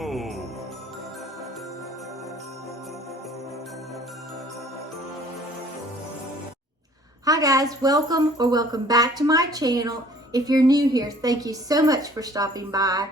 Cocoa. Hi guys, welcome back to my channel. If you're new here, thank you so much for stopping by.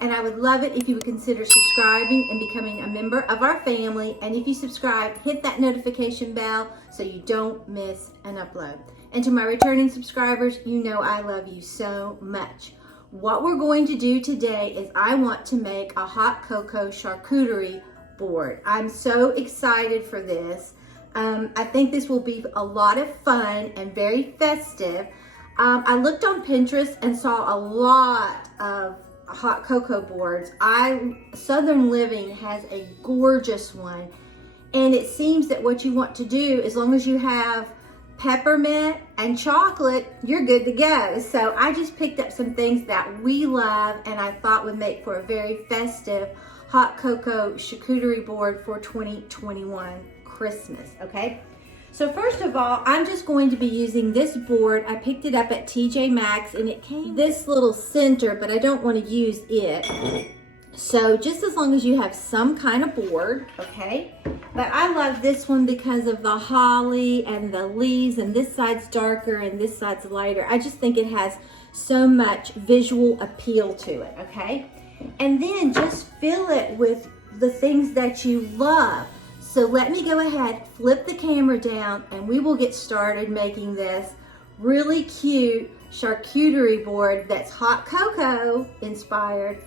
And I would love it if you would consider subscribing and becoming a member of our family. And if you subscribe, hit that notification bell so you don't miss an upload. And to my returning subscribers, you know I love you so much. What we're going to do today is I want to make a hot cocoa charcuterie board. I'm so excited for this. I think this will be a lot of fun and very festive. I looked on Pinterest and saw a lot of hot cocoa boards. Southern Living has a gorgeous one, and it seems that what you want to do, as long as you have peppermint and chocolate, you're good to go. So I just picked up some things that we love and I thought would make for a very festive hot cocoa charcuterie board for 2021 Christmas, okay? So first of all, I'm just going to be using this board. I picked it up at TJ Maxx and it came this little center, but I don't want to use it. So just as long as you have some kind of board, okay? But I love this one because of the holly and the leaves, and this side's darker and this side's lighter. I just think it has so much visual appeal to it, okay? And then just fill it with the things that you love. So let me go ahead, flip the camera down, and we will get started making this really cute charcuterie board that's hot cocoa inspired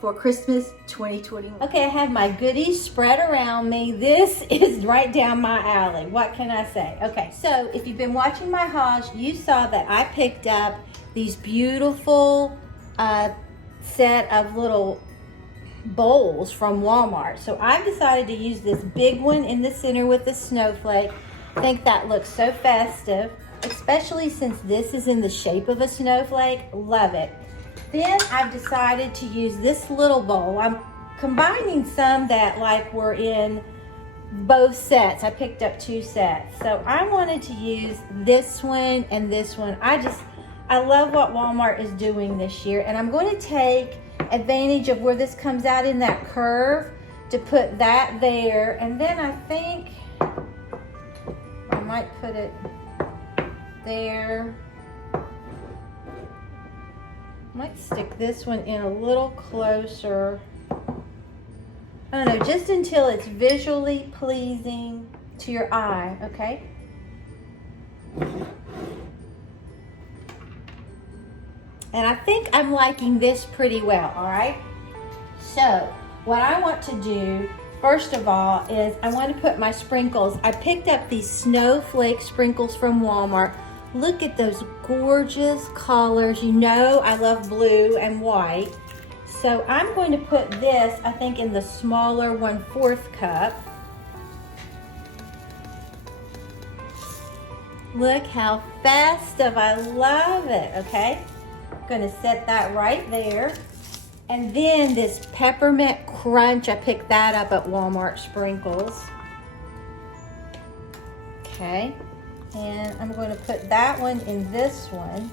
for Christmas 2021. Okay, I have my goodies spread around me. This is right down my alley. What can I say? Okay, so if you've been watching my hauls, you saw that I picked up these beautiful set of little bowls from Walmart. So I've decided to use this big one in the center with the snowflake. I think that looks so festive, especially since this is in the shape of a snowflake. Love it. Then I've decided to use this little bowl. I'm combining some that like were in both sets. I picked up 2 sets. So I wanted to use this one and this one. I love what Walmart is doing this year, and I'm going to take advantage of where this comes out in that curve to put that there, and then I think I might put it there. Might stick this one in a little closer. I don't know, just until it's visually pleasing to your eye, okay? And I think I'm liking this pretty well, all right? So what I want to do, first of all, is I want to put my sprinkles. I picked up these snowflake sprinkles from Walmart. Look at those gorgeous colors. You know I love blue and white. So I'm going to put this, I think, in the smaller 1/4 cup. Look how festive, I love it, okay? Going to set that right there. And then this peppermint crunch, I picked that up at Walmart sprinkles. Okay, and I'm going to put that one in this one,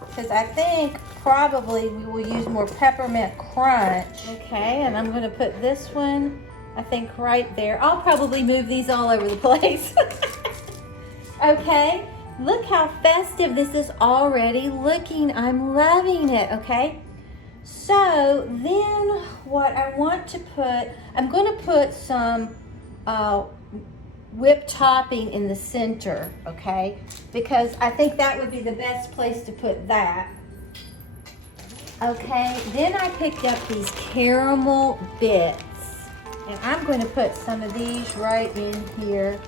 because I think probably we will use more peppermint crunch. Okay, and I'm going to put this one, I think, right there. I'll probably move these all over the place. Okay. Look how festive this is already looking. I'm loving it, okay? So then what I want to put, I'm going to put some whipped topping in the center, okay? Because I think that would be the best place to put that. Okay, then I picked up these caramel bits, and I'm going to put some of these right in here.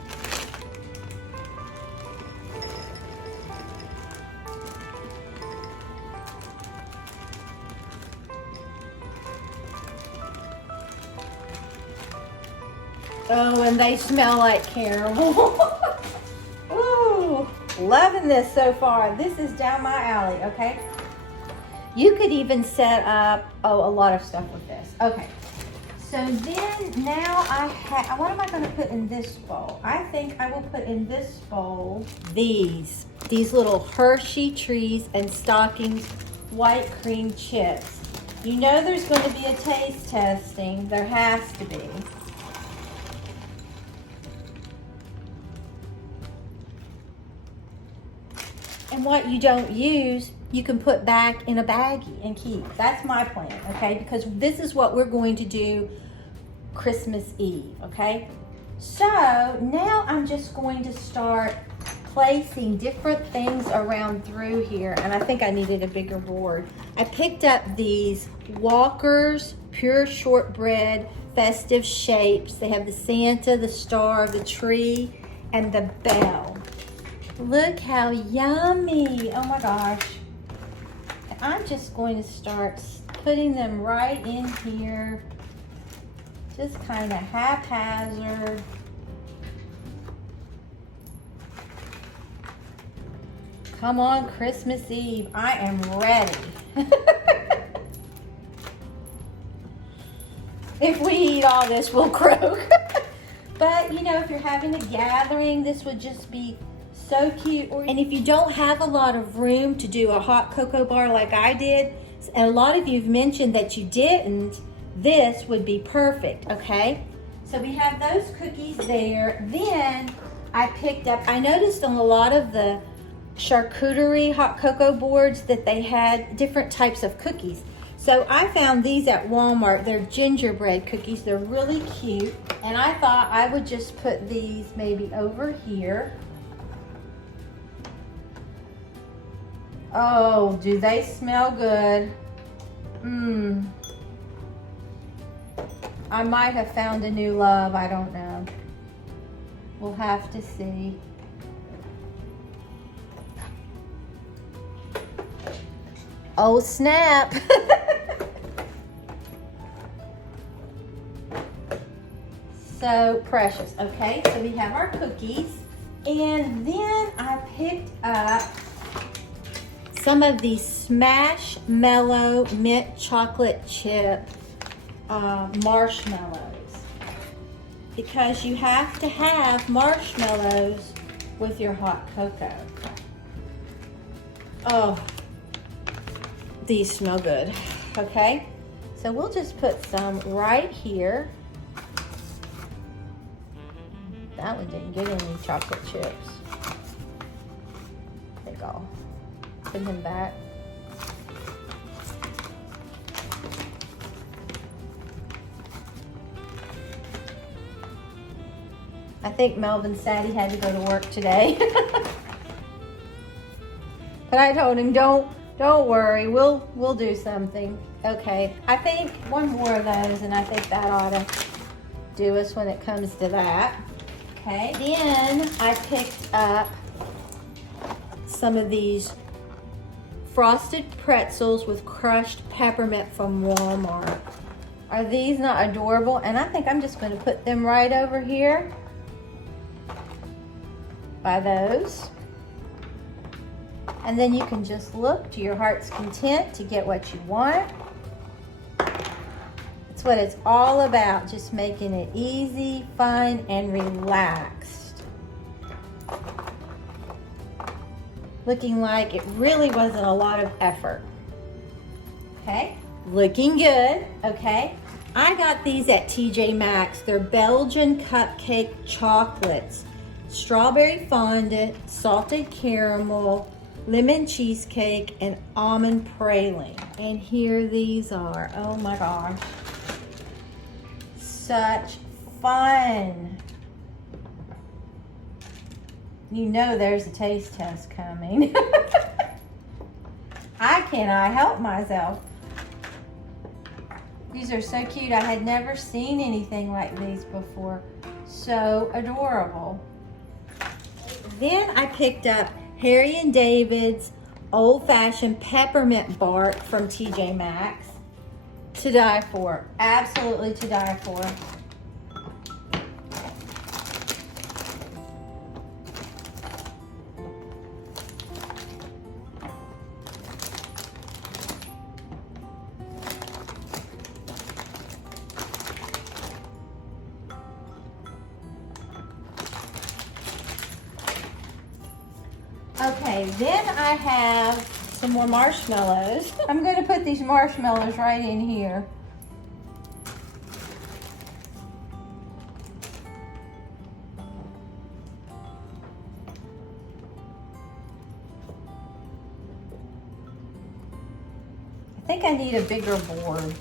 Oh, and they smell like caramel. Ooh, loving this so far. This is down my alley, okay? You could even set up, a lot of stuff with this. Okay, so then now what am I gonna put in this bowl? I think I will put in this bowl these little Hershey Trees and Stockings white cream chips. You know there's going to be a taste testing. There has to be. And what you don't use, you can put back in a baggie and keep. That's my plan, okay? Because this is what we're going to do Christmas Eve, okay? So now I'm just going to start placing different things around through here, and I think I needed a bigger board. I picked up these Walker's Pure Shortbread festive shapes. They have the Santa, the star, the tree, and the bell. Look how yummy. Oh my gosh. I'm just going to start putting them right in here. Just kind of haphazard. Come on, Christmas Eve. I am ready. If we eat all this, we'll croak. But, you know, if you're having a gathering, this would just be so cute. And if you don't have a lot of room to do a hot cocoa bar like I did, and a lot of you have mentioned that you didn't, this would be perfect, okay? So we have those cookies there. Then I noticed on a lot of the charcuterie hot cocoa boards that they had different types of cookies. So I found these at Walmart. They're gingerbread cookies. They're really cute. And I thought I would just put these maybe over here. Oh, do they smell good? I might have found a new love. I don't know. We'll have to see. Oh, snap. So precious. Okay, so we have our cookies. And then I picked up some of these Marshmallow mint chocolate chip marshmallows, because you have to have marshmallows with your hot cocoa. Oh, these smell good. Okay, so we'll just put some right here. That one didn't get any chocolate chips. There you go. Put them back. I think Melvin said he had to go to work today. But I told him, don't worry, we'll do something. Okay, I think one more of those, and I think that ought to do us when it comes to that. Okay, then I picked up some of these frosted pretzels with crushed peppermint from Walmart. Are these not adorable? And I think I'm just going to put them right over here by those. And then you can just look to your heart's content to get what you want. That's what it's all about, just making it easy, fun, and relaxed. Looking like it really wasn't a lot of effort. Okay, looking good. Okay, I got these at TJ Maxx. They're Belgian cupcake chocolates, strawberry fondant, salted caramel, lemon cheesecake, and almond praline. And here these are. Oh my gosh, such fun. You know there's a taste test coming. I cannot help myself. These are so cute. I had never seen anything like these before. So adorable. Then I picked up Harry and David's old-fashioned peppermint bark from TJ Maxx. To die for. Absolutely to die for. Okay, then I have some more marshmallows. I'm going to put these marshmallows right in here. I think I need a bigger board.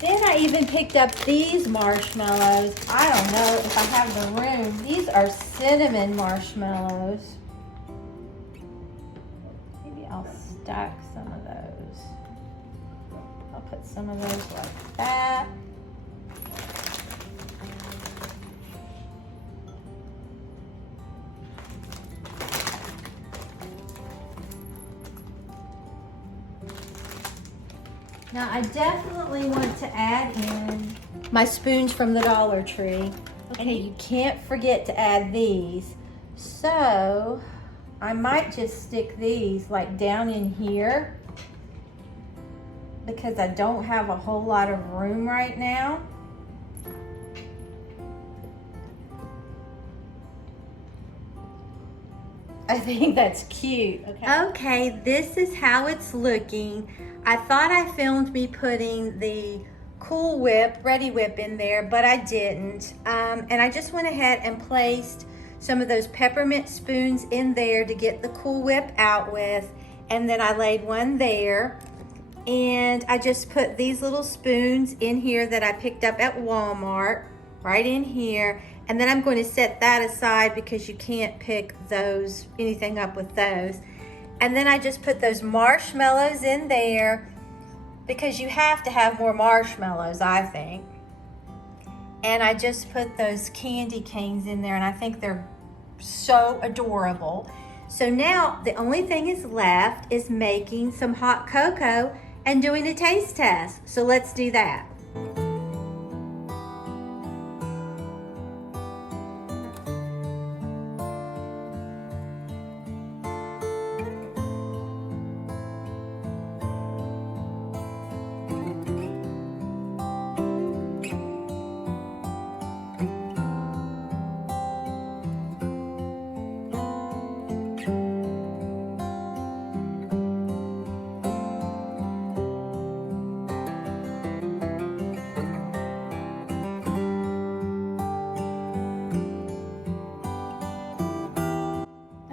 Then I even picked up these marshmallows. I don't know if I have the room. These are cinnamon marshmallows. Maybe I'll stack some of those. I'll put some of those like that. Now I definitely want to add in my spoons from the Dollar Tree. Okay, you can't forget to add these. So I might just stick these like down in here because I don't have a whole lot of room right now. I think that's cute. Okay, this is how it's looking. I thought I filmed me putting the Cool Whip, Ready Whip in there, but I didn't. And I just went ahead and placed some of those peppermint spoons in there to get the Cool Whip out with. And then I laid one there. And I just put these little spoons in here that I picked up at Walmart, right in here. And then I'm going to set that aside because you can't pick anything up with those. And then I just put those marshmallows in there because you have to have more marshmallows, I think. And I just put those candy canes in there, and I think they're so adorable. So now the only thing is left is making some hot cocoa and doing a taste test. So let's do that.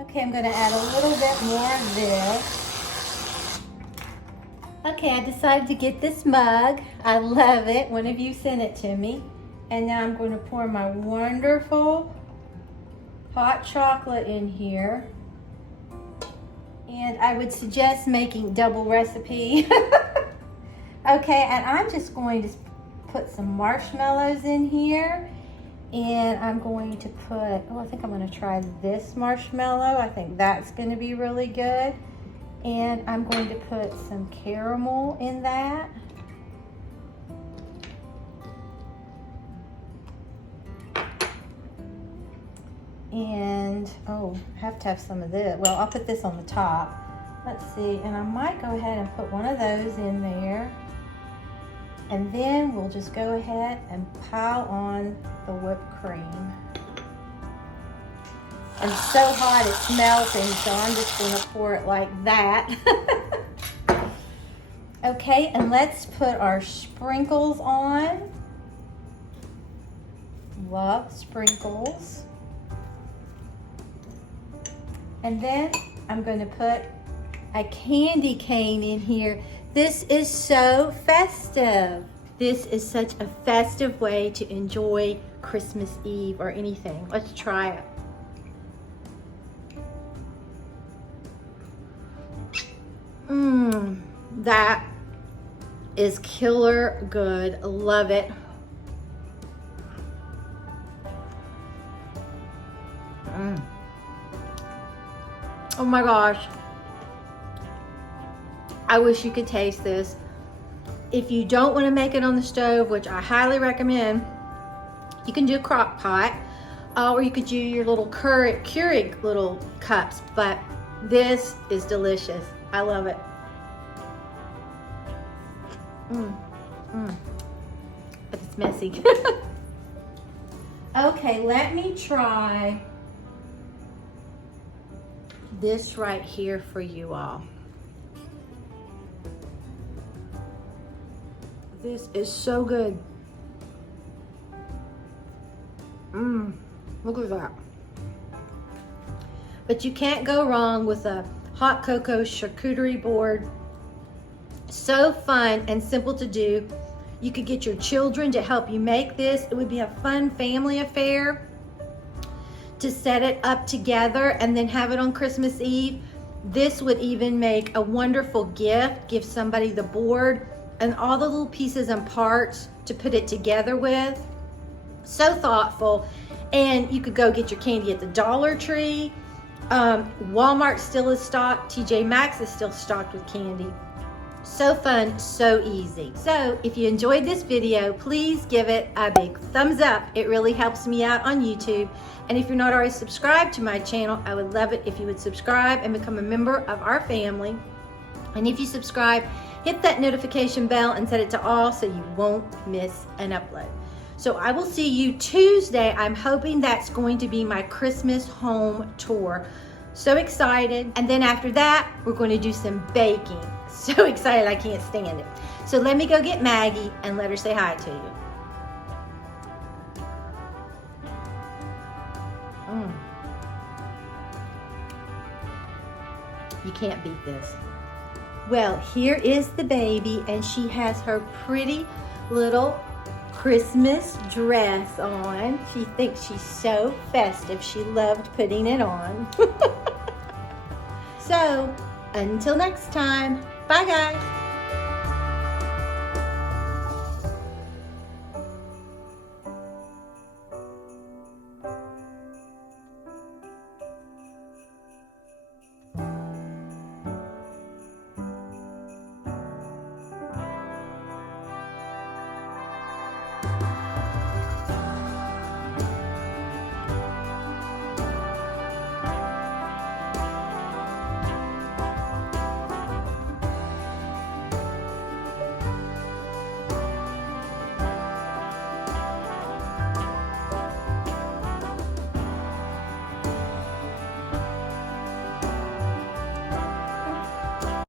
Okay, I'm going to add a little bit more of this. Okay, I decided to get this mug. I love it. One of you sent it to me. And now I'm going to pour my wonderful hot chocolate in here. And I would suggest making double recipe. Okay, and I'm just going to put some marshmallows in here. And I'm going to put, I think I'm going to try this marshmallow. I think that's going to be really good. And I'm going to put some caramel in that. And, oh, I have to have some of this. Well, I'll put this on the top. Let's see, and I might go ahead and put one of those in there. And then we'll just go ahead and pile on the whipped cream. It's so hot it's melting, so I'm just going to pour it like that. Okay, and let's put our sprinkles on. Love sprinkles. And then I'm going to put a candy cane in here. This is so festive. This is such a festive way to enjoy Christmas Eve or anything. Let's try it. That is killer good. Love it. Oh my gosh. I wish you could taste this. If you don't want to make it on the stove, which I highly recommend, you can do a crock pot, or you could do your little Keurig little cups, but this is delicious. I love it. But it's messy. Okay, let me try this right here for you all. This is so good. Look at that. But you can't go wrong with a hot cocoa charcuterie board. So fun and simple to do. You could get your children to help you make this. It would be a fun family affair to set it up together and then have it on Christmas Eve. This would even make a wonderful gift. Give somebody the board and all the little pieces and parts to put it together with. So thoughtful. And you could go get your candy at the Dollar Tree. Walmart still is stocked. TJ Maxx is still stocked with candy. So fun, so easy. So if you enjoyed this video, please give it a big thumbs up. It really helps me out on YouTube. And if you're not already subscribed to my channel, I would love it if you would subscribe and become a member of our family. And if you subscribe, hit that notification bell and set it to all so you won't miss an upload. So I will see you Tuesday. I'm hoping that's going to be my Christmas home tour. So excited. And then after that, we're going to do some baking. So excited, I can't stand it. So let me go get Maggie and let her say hi to you. You can't beat this. Well, here is the baby, and she has her pretty little Christmas dress on. She thinks she's so festive. She loved putting it on. So, until next time, bye guys.